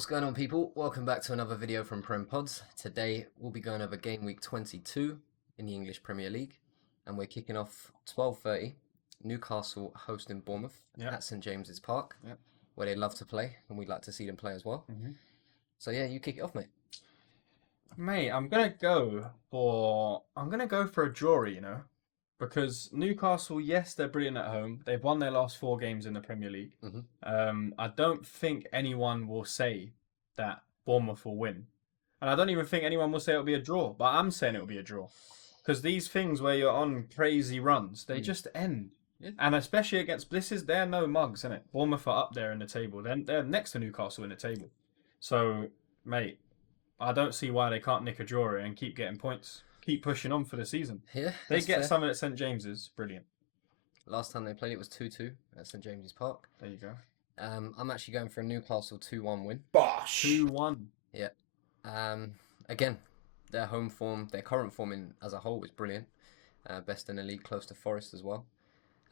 What's going on, people? Welcome back to another video from PremPods. Today we'll be going over Gameweek 22 in the English Premier League, and we're kicking off 12:30. Newcastle hosting Bournemouth at St James's Park, where they love to play, and we'd like to see them play as well. So yeah, you kick it off, mate. Mate, I'm gonna go for a draw, because Newcastle, yes, they're brilliant at home. They've won their last 4 games in the Premier League. I don't think anyone will say that Bournemouth will win, and I don't even think anyone will say it'll be a draw. But I'm saying it'll be a draw, because these things where you're on crazy runs, they just end. And especially against they're no mugs, innit? Bournemouth are up there in the table. They're next to Newcastle in the table. So, mate, I don't see why they can't nick a draw and keep getting points. Keep pushing on for the season. Yeah, they get something at St James's. Brilliant. Last time they played it was 2-2 at St James's Park. There you go. I'm actually going for a Newcastle 2-1 win. Bosh! 2-1. Yeah. Again, their home form, their current form as a whole is brilliant. Best in the league, close to Forest as well.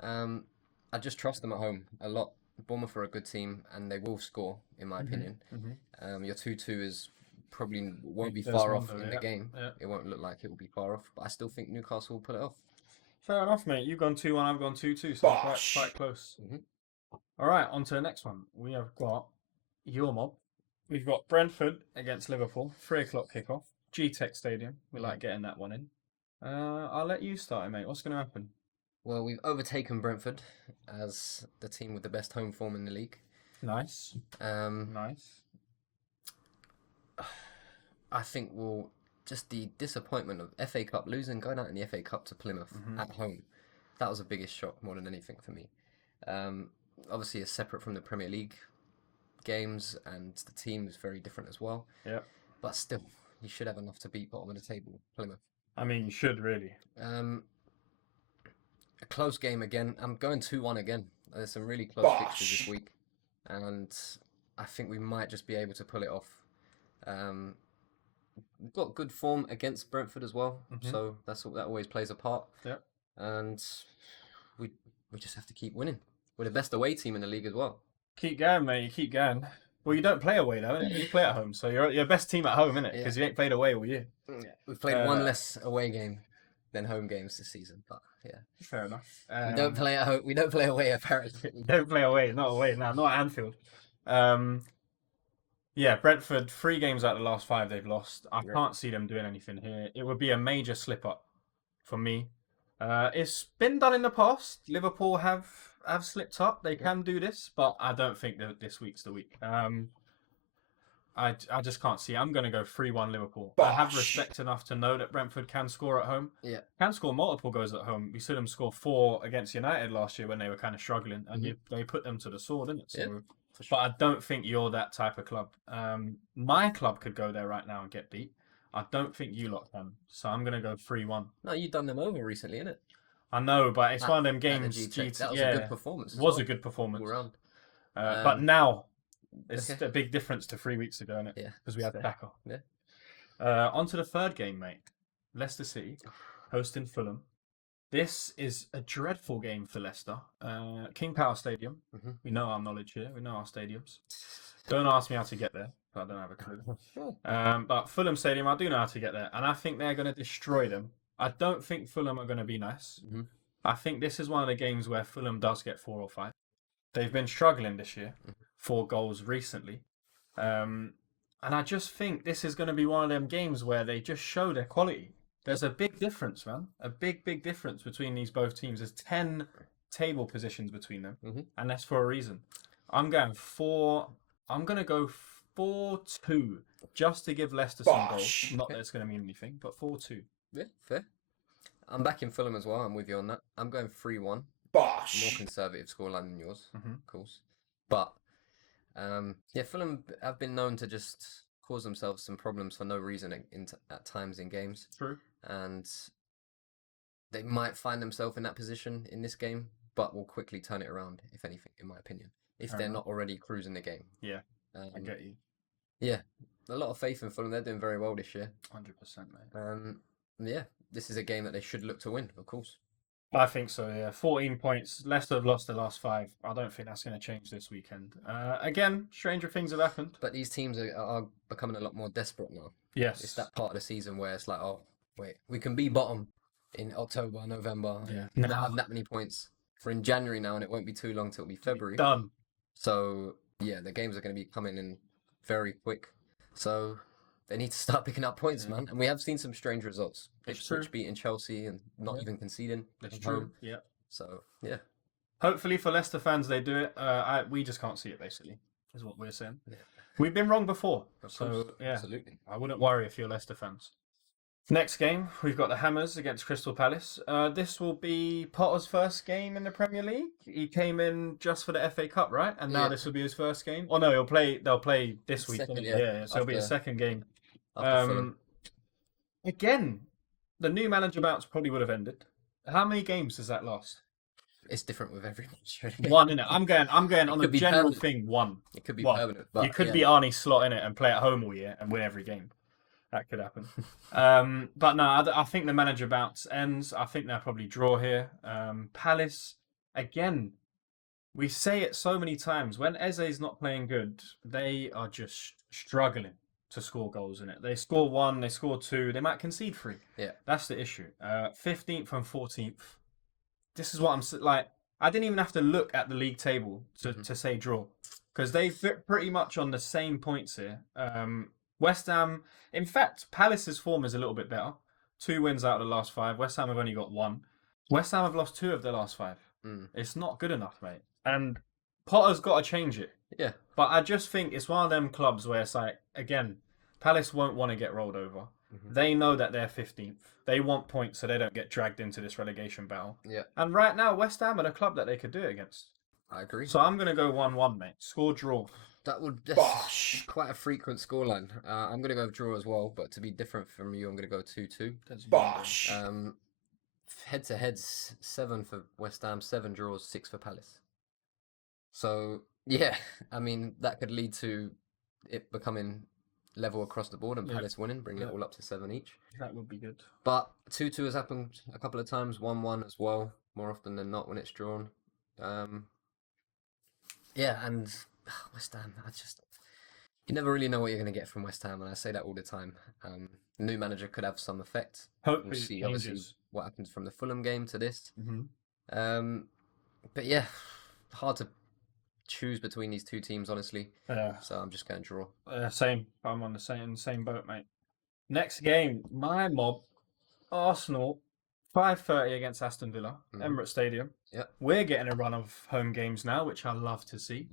I just trust them at home a lot. Bournemouth are a good team, and they will score, in my opinion. Your 2-2 is probably won't be far off in the game. It won't look like it will be far off, but I still think Newcastle will pull it off. Fair enough, mate. You've gone 2-1, I've gone 2-2, so quite close. All right, on to the next one. We have got your mob. We've got Brentford against Liverpool, 3 o'clock kickoff, G-Tech Stadium. We like getting that one in. I'll let you start, mate. What's going to happen? Well, we've overtaken Brentford as the team with the best home form in the league. Nice. Nice. I think just the disappointment of FA Cup losing, going out in the FA Cup to Plymouth at home. That was the biggest shock more than anything for me. Obviously, it's separate from the Premier League games, and the team is very different as well. Yeah. But still, you should have enough to beat bottom of the table, Plymouth. I mean, you should really. A close game again. I'm going 2-1 again. There's some really close fixtures this week, and I think we might just be able to pull it off. We've got good form against Brentford as well, so that always plays a part. Yeah. And we just have to keep winning. We're the best away team in the league as well. Keep going, mate. You keep going. Well, you don't play away though, innit? You play at home, so you're best team at home, innit? Because you ain't played away all year. We've played one less away game than home games this season, but yeah. Fair enough. We don't play at home. We don't play away, apparently. We don't play away. Not away. No, not at Anfield. Yeah, Brentford, 3 games out of the last 5 they've lost. I can't see them doing anything here. It would be a major slip up for me. It's been done in the past. Liverpool have slipped up. They can do this, but I don't think that this week's the week. I just can't see. I'm going to go 3-1 Liverpool. I have respect enough to know that Brentford can score at home. Yeah. Can score multiple goals at home. We saw them score 4 against United last year when they were kind of struggling, and they put them to the sword, didn't it? So, but I don't think you're that type of club. My club could go there right now and get beat. I don't think you lot can. So I'm going to go 3-1. No, you've done them over recently, innit? I know, but it's one of them games. That was a good performance. It was a good performance. All round. But now, it's a big difference to 3 weeks ago, isn't it? Yeah. Because we had Saka. Yeah. On to the third game, mate. Leicester City hosting Fulham. This is a dreadful game for Leicester. King Power Stadium. We know our knowledge here. We know our stadiums. Don't ask me how to get there. I don't have a clue. But Fulham Stadium, I do know how to get there. And I think they're going to destroy them. I don't think Fulham are going to be nice. I think this is one of the games where Fulham does get 4 or 5. They've been struggling this year. 4 goals recently. And I just think this is going to be one of them games where they just show their quality. There's a big difference, man. A big difference between these both teams. There's 10 table positions between them. And that's for a reason. I'm going to go 4-2 just to give Leicester some goals. Not that it's going to mean anything, but 4-2. Yeah, fair. I'm back in Fulham as well. I'm with you on that. I'm going 3-1. More conservative scoreline than yours, of course. But yeah, Fulham have been known to just cause themselves some problems for no reason at times in games. True. And they might find themselves in that position in this game, but will quickly turn it around, if anything, in my opinion. If they're not already cruising the game. Yeah, I get you. Yeah, a lot of faith in Fulham. They're doing very well this year. 100%, mate. Yeah, this is a game that they should look to win, of course. I think so, yeah. 14 points. Leicester have lost the last 5. I don't think that's going to change this weekend. Again, stranger things have happened. But these teams are becoming a lot more desperate now. Yes. It's that part of the season where it's like, oh, wait, we can be bottom in October, November, Yeah. and not have that many points for in January now, and it won't be too long till it'll be February. Done. So, yeah, the games are going to be coming in very quick. So, they need to start picking up points, man. And we have seen some strange results. Ipswich beating Chelsea and not even conceding. That's true. Yeah. So, yeah. Hopefully for Leicester fans, they do it. We just can't see it, basically, is what we're saying. Yeah. We've been wrong before. So, yeah. Absolutely. I wouldn't worry if you're Leicester fans. Next game, we've got the Hammers against Crystal Palace. This will be Potter's first game in the Premier League. He came in just for the FA Cup, right? And now this will be his first game. Oh no, they'll play this week. Second, So it'll be his second game. Fulham. Again, the new manager bounce probably would have ended. How many games does that last? It's different with every match. One, innit? I'm going on a general permanent. Thing. One. It could be permanent. But you could be Arnie Slot in it and play at home all year and win every game. That could happen. But no, I think the manager bounce ends. I think they'll probably draw here. Palace, again, we say it so many times. When Eze's not playing good, they are just struggling to score goals in it. They score 1, they score 2, they might concede 3. Yeah. That's the issue. 15th and 14th. This is what I'm like. I didn't even have to look at the league table to say draw. Because they fit pretty much on the same points here. West Ham, in fact, Palace's form is a little bit better. 2 wins out of the last 5. West Ham have only got 1. West Ham have lost 2 of their last 5. It's not good enough, mate. And Potter's got to change it. Yeah. But I just think it's one of them clubs where it's like, again, Palace won't want to get rolled over. They know that they're 15th. They want points so they don't get dragged into this relegation battle. Yeah. And right now, West Ham are the club that they could do it against. I agree. So I'm going to go 1-1, mate. Score draw. That would Bosh. Quite a frequent scoreline. I'm going to go draw as well, but to be different from you, I'm going to go 2-2. Bosh. Head-to-heads, 7 for West Ham, 7 draws, 6 for Palace. So, yeah, I mean, that could lead to it becoming level across the board and Palace winning, bringing it all up to 7 each. That would be good. But 2-2 has happened a couple of times, 1-1 as well, more often than not when it's drawn. Yeah, and West Ham, you never really know what you're going to get from West Ham, and I say that all the time. New manager could have some effect. Hopefully, we'll see obviously what happens from the Fulham game to this. But yeah, hard to choose between these two teams, honestly. So I'm just going to draw. Same. I'm on the same boat, mate. Next game, my mob, Arsenal, 5:30 against Aston Villa, Emirates Stadium. Yep. We're getting a run of home games now, which I love to see.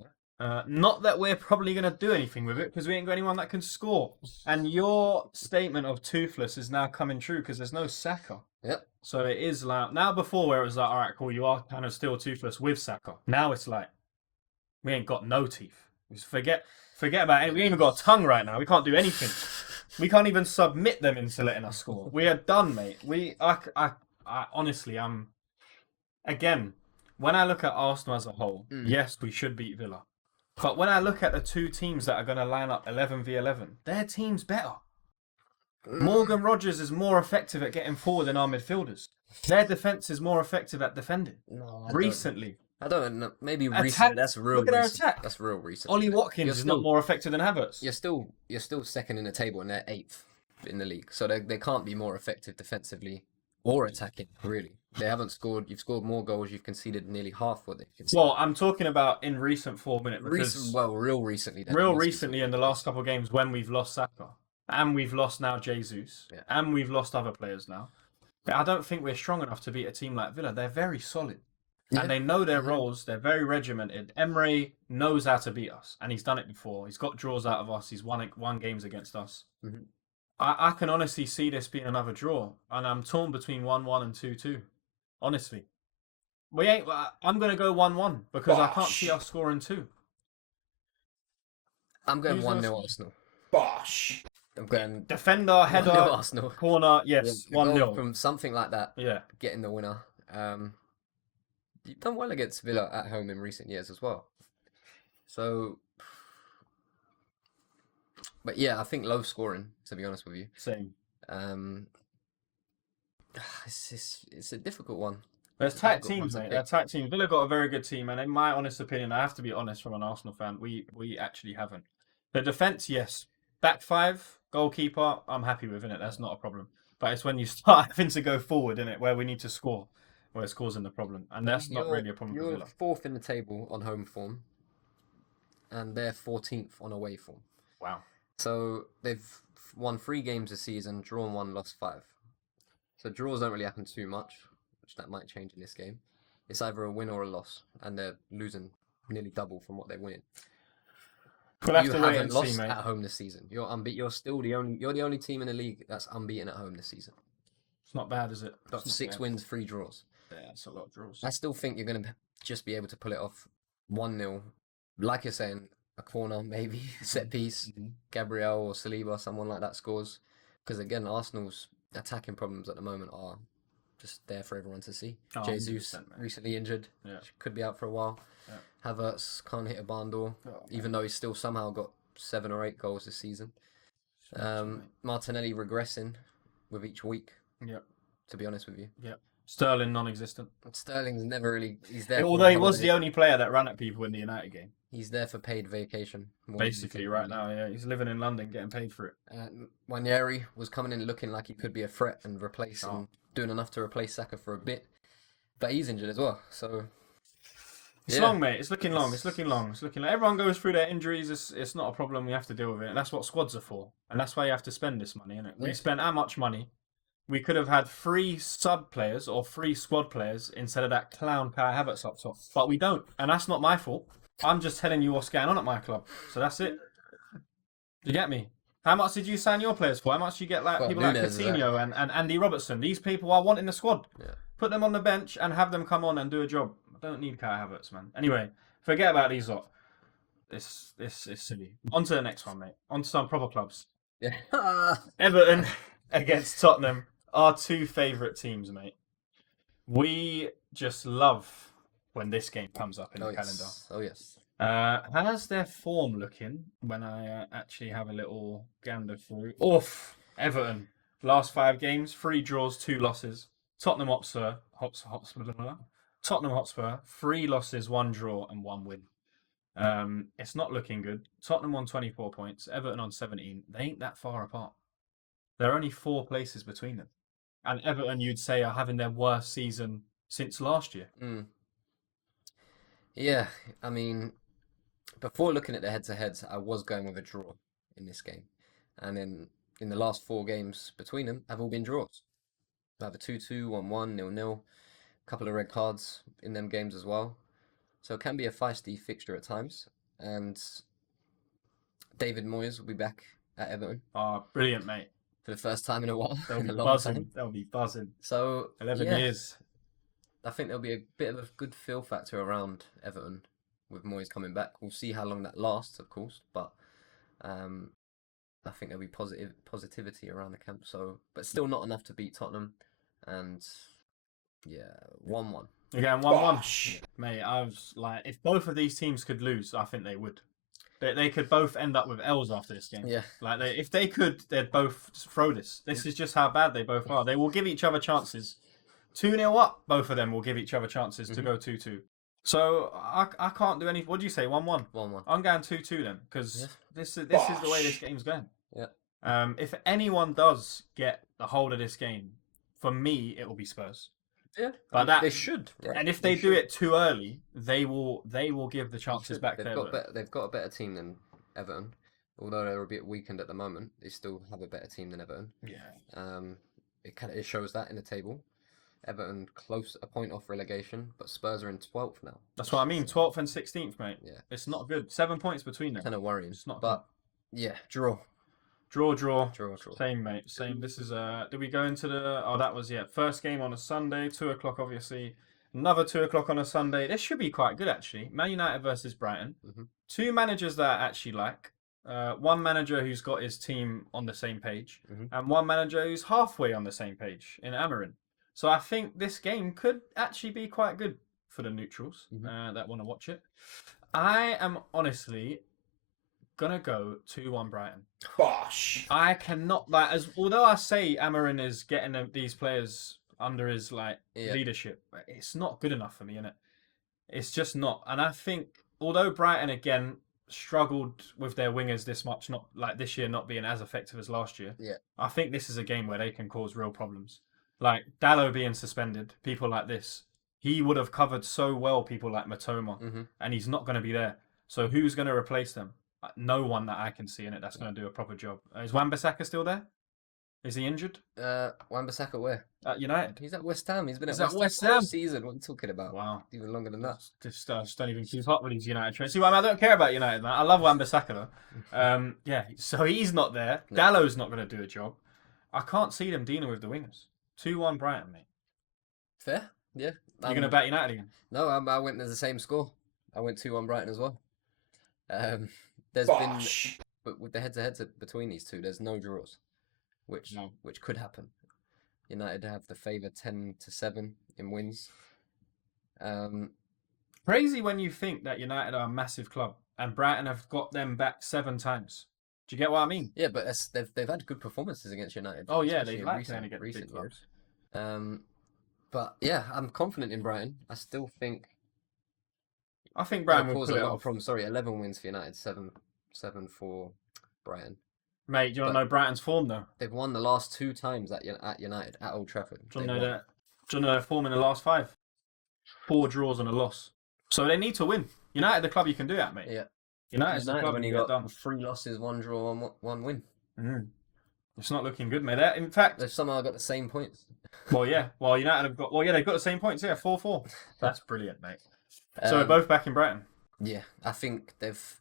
Not that we're probably going to do anything with it because we ain't got anyone that can score. And your statement of toothless is now coming true because there's no Saka. Yep. So it is like, now before where it was like, all right, cool, you are kind of still toothless with Saka. Now it's like, we ain't got no teeth. Just forget about it. We ain't even got a tongue right now. We can't do anything. We can't even submit them into letting us score. We are done, mate. I honestly, again, when I look at Arsenal as a whole, yes, we should beat Villa. But when I look at the two teams that are going to line up 11v11, their team's better. Morgan Rogers is more effective at getting forward than our midfielders. Their defence is more effective at defending. No, recently. I don't know. Maybe recently. That's real. Look at their recent. attack. That's real recent. Ollie Watkins is not more effective than Havertz. You're still second in the table and they're 8th in the league. So they can't be more effective defensively or attacking, really. They haven't scored. You've scored more goals. You've conceded nearly half what they've conceded. Well, I'm talking about in recent 4 minutes. Real recently. Real recently in the last couple of games when we've lost Saka. And we've lost now Jesus. Yeah. And we've lost other players now. But I don't think we're strong enough to beat a team like Villa. They're very solid. Yeah. And they know their roles. They're very regimented. Emre knows how to beat us. And he's done it before. He's got draws out of us. He's won games against us. Mm-hmm. I can honestly see this being another draw. And I'm torn between 1-1 and 2-2. Honestly. I'm going to go 1-1 because I can't see us scoring 2. I'm going 1-0 Arsenal. Bosh. I'm going defender, header, Arsenal. Corner, yes, 1-0. From something like that, yeah, getting the winner. You've done well against Villa at home in recent years as well. So, but yeah, I think low scoring, to be honest with you. Same. It's a difficult one. There's They've tight got one teams, to mate. They're pick. tight teams. Villa got a very good team, and in my honest opinion, I have to be honest from an Arsenal fan, we actually haven't. The defense, yes. Back five, goalkeeper, I'm happy with it. That's not a problem. But it's when you start having to go forward, in it, where we need to score, where it's causing the problem, and I that's mean, not really a problem for you're Villa. fourth in the table on home form, and they're 14th on away form. Wow. So they've won 3 games this season, drawn 1, lost 5. So draws don't really happen too much, which that might change in this game. It's either a win or a loss, and they're losing nearly double from what they're winning. We'll have You to wait haven't and lost see, mate. at home this season. You're unbeaten. You're still the only. You're the only team in the league that's unbeaten at home this season. It's not bad, is it? Got It's not 6 bad. wins, 3 draws. Yeah, it's a lot of draws. I still think you're gonna just be able to pull it off 1-0, like you're saying, a corner maybe, set piece, Gabriel or Saliba, someone like that scores. Because again, Arsenal's attacking problems at the moment are just there for everyone to see. Oh, Jesus 100%, mate. recently injured, Yeah. could be out for a while. Yeah. Havertz can't hit a barn door, Oh, even though he's still somehow got 7 or 8 goals this season. Martinelli regressing with each week. Yep. To be honest with you, Yep. Sterling non-existent. Sterling's never really. He's there. Although he was the only player that ran at people in the United game. He's there for paid vacation. more than Basically, anything, right really. now, yeah, he's living in London, getting paid for it. Wanyeri was coming in looking like he could be a threat and doing enough to replace Saka for a bit, but he's injured as well. So It's long, mate. It's looking long. It's looking long. It's looking like everyone goes through their injuries. It's not a problem. We have to deal with it. And that's what squads are for. And that's why you have to spend this money, innit? We Yeah. spent how much money? We could have had 3 sub players or 3 squad players instead of that clown Kai Havertz up top. But we don't. And that's not my fault. I'm just telling you what's going on at my club. So that's it. You get me? How much did you sign your players for? How much do you get people like Nunes, Coutinho and Andy Robertson? These people are wanting the squad. Yeah. Put them on the bench and have them come on and do a job. I don't need Kai Havertz, man. Anyway, forget about these lot. This is silly. On to the next one, mate. On to some proper clubs. Yeah. Everton against Tottenham, our 2 favourite teams, mate. We just love when this game comes up in the calendar. Oh yes. How's their form looking when I actually have a little gander through? Oof, Everton. Last 5 games, 3 draws, 2 losses. Tottenham Hotspur, 3 losses, 1 draw, and 1 win. It's not looking good. Tottenham on 24 points, Everton on 17. They ain't that far apart. There are only 4 places between them. And Everton, you'd say, are having their worst season since last year. Yeah, I mean, before looking at the head-to-heads, I was going with a draw in this game. And then in the last 4 games between them have all been draws. Either 2-2, 1-1, 0-0. A couple of red cards in them games as well. So it can be a feisty fixture at times. And David Moyes will be back at Everton. Oh, brilliant, mate. For the first time in a while. They'll be in a long buzzing. time. They'll be buzzing. So 11 yeah, years. I think there'll be a bit of a good feel factor around Everton with Moyes coming back. We'll see how long that lasts, of course, but I think there'll be positivity around the camp. So, but still not enough to beat Tottenham, and yeah, 1-1. Again, 1-1. Mate, I was like, if both of these teams could lose, I think they would. They could both end up with L's after this game. Yeah. Like, if they could, they'd both throw this. This is just how bad they both are. They will give each other chances. 2-0 up, both of them will give each other chances to go 2-2. So, I can't do any... What do you say, 1-1? 1-1. I'm going 2-2 then, because this is the way this game's going. Yeah. If anyone does get the hold of this game, for me, it will be Spurs. Yeah, but they should. Right? And if they do it too early, they will give the chances back they've to Everton. They've got a better team than Everton, although they're a bit weakened at the moment. They still have a better team than Everton. Yeah. It shows that in the table. Everton close a point off relegation, but Spurs are in 12th now. That's what I mean. 12th and 16th, mate. Yeah, it's not good. 7 points between them. Kind of worrying. It's not. But yeah, draw. Draw. Same, mate. Same. This is did we go into the? Oh, that was first game on a Sunday, 2:00, obviously. Another 2:00 on a Sunday. This should be quite good actually. Man United versus Brighton. 2 managers that I actually like. One manager who's got his team on the same page, and one manager who's halfway on the same page in Amarin. So I think this game could actually be quite good for the neutrals that want to watch it. I am honestly gonna go 2-1 Brighton. Bosh. I cannot although I say Amarin is getting these players under his like Yeah. leadership. It's not good enough for me, innit? It's just not. And I think although Brighton again struggled with their wingers this much, not like this year not being as effective as last year, Yeah. I think this is a game where they can cause real problems. Like Dallo being suspended, people like this, he would have covered so well people like Matoma, and he's not going to be there. So who's going to replace them? No one that I can see in it that's going to do a proper job. Is Wan-Bissaka still there? Is he injured? Wan-Bissaka where? At United. He's at West Ham. He's been He's at at West West Ham all Ham. season. What are you talking about? Wow. Even longer than that. Just don't even keep up with these United trends. See, I don't care about United, man. I love Wan-Bissaka though. Yeah, so he's not there. No. Dallo's not going to do a job. I can't see them dealing with the wingers. 2-1 Brighton, mate. Fair. Yeah. You're going to bat United again? No, I went as the same score. I went 2-1 Brighton as well. There's been, but with the head-to-heads between these two, there's no draws, which could happen. United have the favour 10-7 in wins. Crazy when you think that United are a massive club and Brighton have got them back 7 times. Do you get what I mean? Yeah, but they've had good performances against United. Oh yeah, they've like playing against big clubs. But yeah, I'm confident in Brighton. I still think. I think Brighton will pull it off. From 11 wins for United, 7 for Brighton. Mate, do you want to know Brighton's form though? They've won the last 2 times at United at Old Trafford. Do you know their form in the last 5? 4 draws and a loss. So they need to win. United, the club you can do that, mate. Yeah. United's the club when you you get got done. 3 losses, 1 draw, 1 win. It's not looking good, mate. In fact, They've somehow got the same points. Well, yeah. Well, United have got. Well, yeah, they've got the same points. Yeah, 4-4. That's brilliant, mate. So we're both back in Brighton. Yeah, I think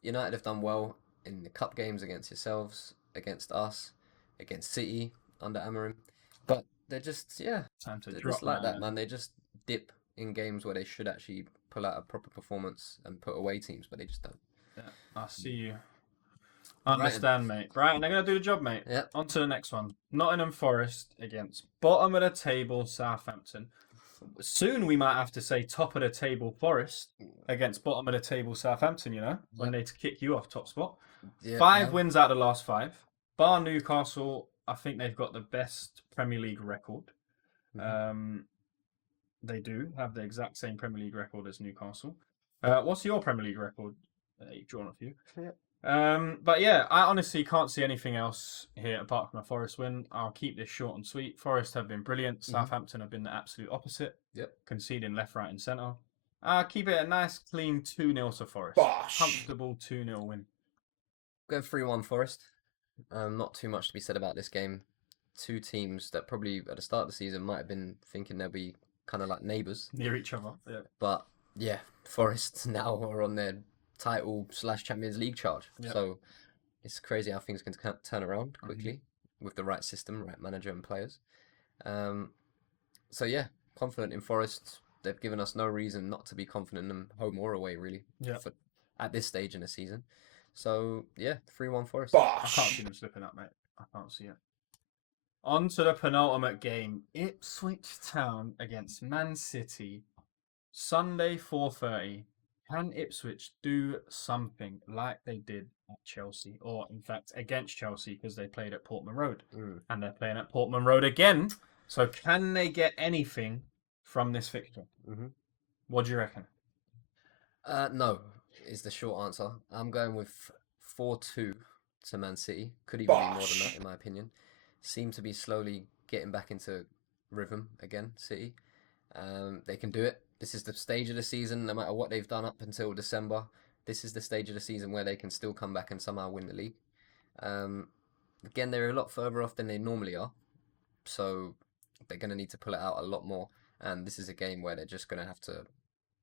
United have done well in the cup games against yourselves, against us, against City under Amorim, but they're just time to they're drop just like that, man. They just dip in games where they should actually pull out a proper performance and put away teams, but they just don't. Yeah, I see you. Understand, mate. Brighton, they're going to do the job, mate. Yeah. On to the next one. Nottingham Forest against bottom of the table Southampton. Soon we might have to say top of the table Forest against bottom of the table Southampton, you know, when they kick you off top spot. Yeah, 5 wins out of the last 5. Bar Newcastle, I think they've got the best Premier League record. They do have the exact same Premier League record as Newcastle. What's your Premier League record? You've drawn a few. Yeah. But yeah, I honestly can't see anything else here apart from a Forest win. I'll keep this short and sweet. Forest have been brilliant. Southampton have been the absolute opposite. Yep. Conceding left, right and centre. Keep it a nice, clean 2-0 to Forest. Comfortable 2-0 win. Go 3-1 Forest. Not too much to be said about this game. 2 teams that probably at the start of the season might have been thinking they'll be kind of like neighbours. Near each other, yeah. But yeah, Forest now are on their title/Champions League charge. Yep. So it's crazy how things can turn around quickly with the right system, right manager and players. So yeah, confident in Forest. They've given us no reason not to be confident in them, home or away, really, at this stage in the season. So yeah, 3-1 Forest. I can't see them slipping up, mate. I can't see it. On to the penultimate game. Ipswich Town against Man City. Sunday, 4:30. Can Ipswich do something like they did at Chelsea? Or, in fact, against Chelsea because they played at Portman Road. And they're playing at Portman Road again. So can they get anything from this fixture? What do you reckon? No, is the short answer. I'm going with 4-2 to Man City. Could even be more than that, in my opinion. Seem to be slowly getting back into rhythm again, City. They can do it. This is the stage of the season, no matter what they've done up until December. This is the stage of the season where they can still come back and somehow win the league. Again, they're a lot further off than they normally are. So they're going to need to pull it out a lot more. And this is a game where they're just going to have to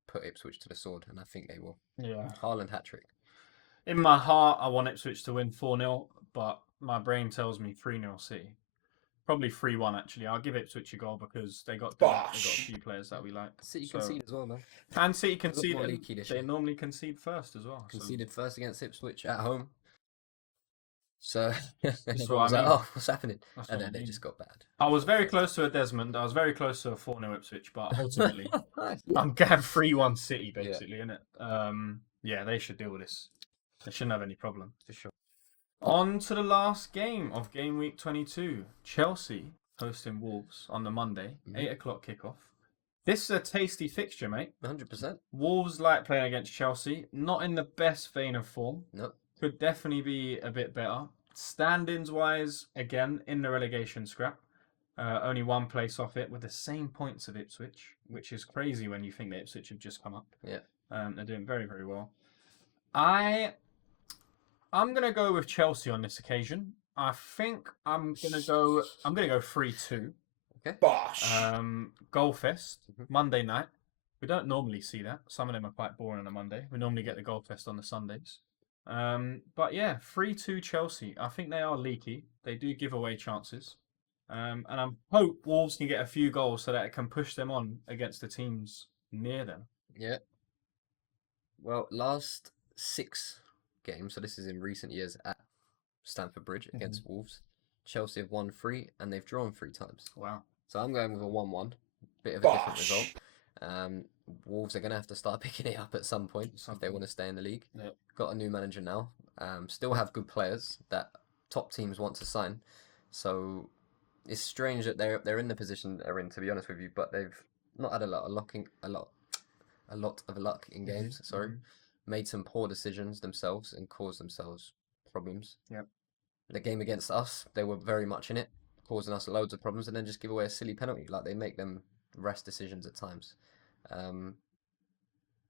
put Ipswich to the sword. And I think they will. Yeah. Haaland hat-trick. In my heart, I want Ipswich to win 4-0. But my brain tells me 3-0 City. Probably 3-1 actually. I'll give Ipswich a goal because they got a few players that we like. City concede as well, man. And City concede. They normally concede first as well. Conceded first against Ipswich at home. So that's what I mean. Oh, what's happening? And then they just got bad. I was very close to a Desmond. I was very close to a 4-0 Ipswich, but ultimately I'm going 3-1 City basically, innit? Yeah, they should deal with this. They shouldn't have any problem for sure. On to the last game of Game Week 22. Chelsea hosting Wolves on the Monday, Mhm. 8 o'clock kickoff. This is a tasty fixture, mate. 100%. Wolves like playing against Chelsea. Not in the best vein of form. No. Could definitely be a bit better. Standings wise, again, in the relegation scrap. Only one place off it with the same points of Ipswich, which is crazy when you think that Ipswich have just come up. Yeah. They're doing very, very well. I'm gonna go with Chelsea on this occasion. I think I'm gonna go 3-2. Okay. Bosh. Goalfest Mhm. Monday night. We don't normally see that. Some of them are quite boring on a Monday. We normally get the Goalfest on the Sundays. But yeah, 3-2 Chelsea. I think they are leaky. They do give away chances. And I hope Wolves can get a few goals so that it can push them on against the teams near them. Yeah. Well, last 6 games, so this is in recent years at Stamford Bridge against Wolves. Chelsea have won 3 and they've drawn 3 times. Wow. So I'm going with a 1-1. Bit of a different result. Wolves are going to have to start picking it up at some point if they want to stay in the league. Yep. Got a new manager now. Still have good players that top teams want to sign. So it's strange that they're in the position they're in, to be honest with you, but they've not had a lot of luck in games. Sorry, made some poor decisions themselves and caused themselves problems. Yep. The game against us, they were very much in it, causing us loads of problems, and then just give away a silly penalty. Like, they make them rash decisions at times.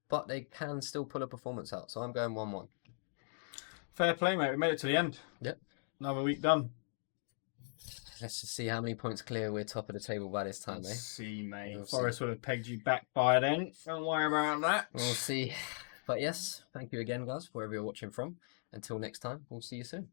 But they can still pull a performance out. So I'm going 1-1. Fair play, mate. We made it to the end. Yep. Another week done. Let's just see how many points clear we're top of the table by this time, Let's see, mate. We'll Forest would have pegged you back by then. Don't worry about that. We'll see. But yes, thank you again, guys, wherever you're watching from. Until next time, we'll see you soon.